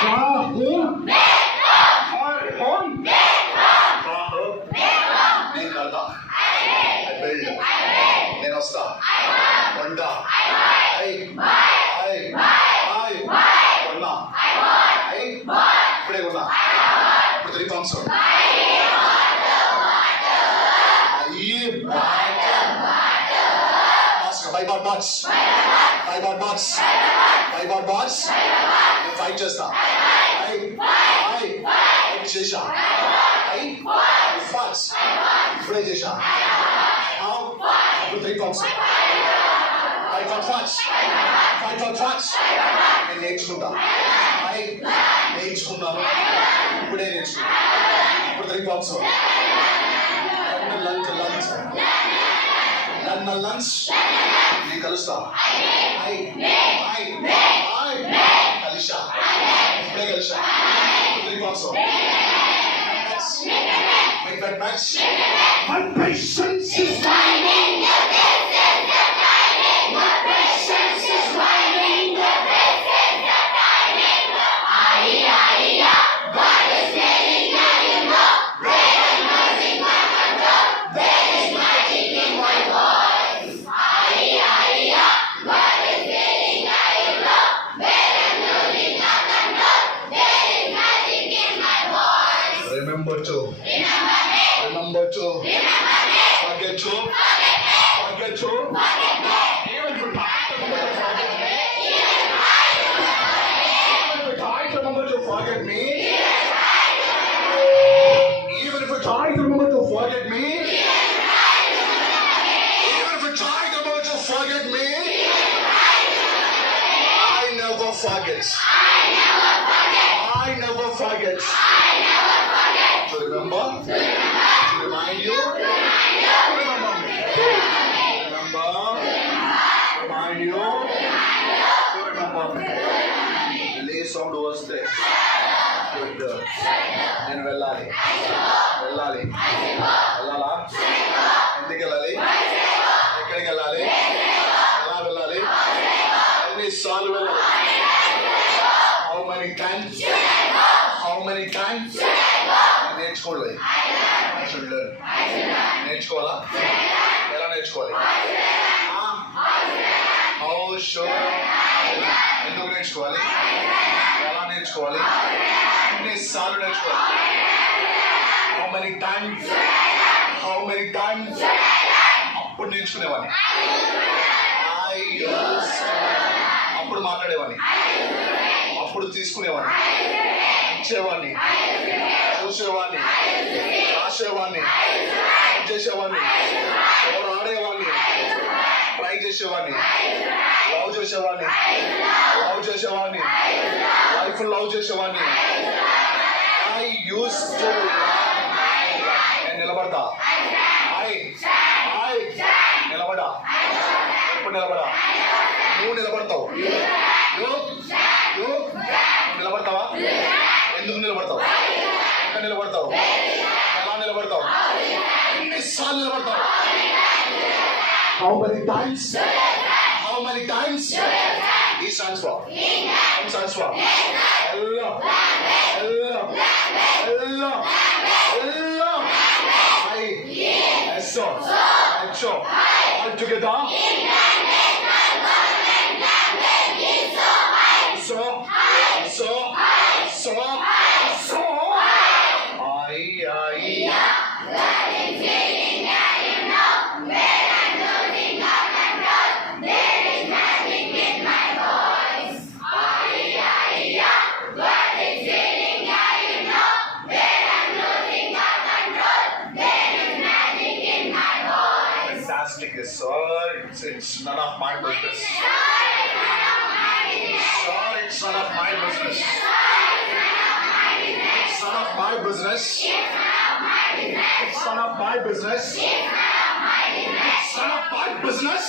Kahun. Hon. నేను కడతా. I build. నేను వస్తా. కొండ. I కొన్నా. ఇప్పుడే కొన్నా. ఇప్పుడు 3 forms. ఫైట్ చేస్తా. చేసా. ఇప్పుడే చేసా. ఇప్పుడు 3 forms. Fight for facts. నేను నేర్చుకున్నాను. ఇప్పుడే నేర్చుకున్నాను. ఇప్పుడు 3 forms. లంచ్ నేను కలుస్తా. కలిసా. ఇప్పుడే కలిసా. 3 forms. Make that match. My patience is finding the places that finding. My patience is finding the places that finding. God is telling now you know. Great anointing my control. There is magic in my voice. God is telling now you know. Great anointing my control. There is magic in my voice. Remember to. Forget to. Even if you try to remember to forget me. Even if you try to remember to forget me. I never forget. To remember. Remind you. Remember me. Remind you. To remember me. Lay sound was there. నేను వెళ్ళాలి. వెళ్ళాలా? ఎందుకు వెళ్ళాలి? ఎక్కడికి వెళ్ళాలి? ఎలా వెళ్ళాలి? ఎన్నిసార్లు వెళ్ళాలి? How many times? నేర్చుకోవాలి. I should learn. నేర్చుకోవాలా? ఎలా నేర్చుకోవాలి? How should? ఎందుకు నేర్చుకోవాలి? ఎలా నేర్చుకోవాలి? ఎన్నిసార్లు నేర్చుకోవాలి? How many times? అప్పుడు నేర్చుకునేవాడిని. అప్పుడు మాట్లాడేవాడిని. అప్పుడు తీసుకునేవాడిని. ఇచ్చేవాడిని. చూసేవాడిని. రాసేవాడిని. చేసేవాడిని. ఎవరు ఆడేవాడిని. ట్రై చేసేవాడిని. లవ్ చేసేవాడిని. లైఫ్ లవ్ చేసేవాడిని. I used to. నేను నిలబడతా. నిలబడా. ఎప్పుడు నిలబడా? నువ్వు నిలబడతావు. నిలబడతావా? ఎందుకు నిలబడతావు? ఎక్కడ నిలబడతావు? ఎలా నిలబడతావు? ఎన్నిసార్లు నిలబడతావు? How many times? He stands for. Allah. All together. It's none of my business. It's none of my business. It's none of my business. It's none of my business. It's none of my business.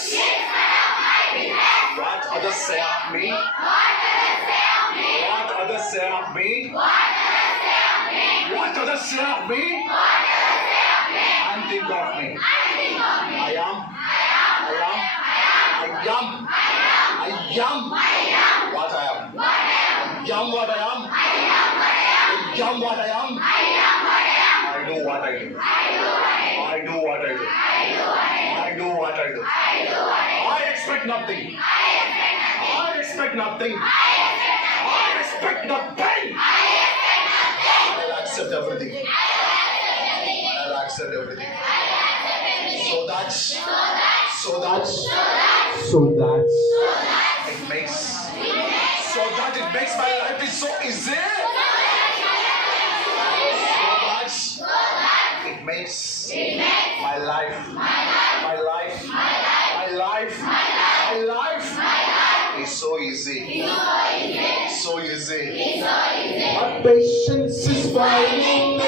What others say of me. What others say of me. What others say of me. And think of me. I am what I am. I am what I am. am what I am. I do what I do. I do what I do. I do what I do. I expect nothing. I expect nothing. I expect nothing. I'll accept everything. I'll accept everything. So that it makes my life is so easy. So that it makes my life is so easy. So easy. My patience is finding.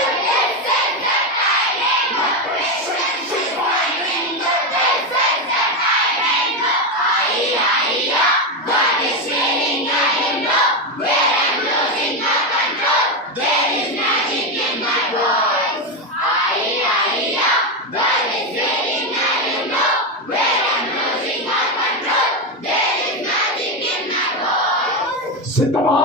సిద్ధమా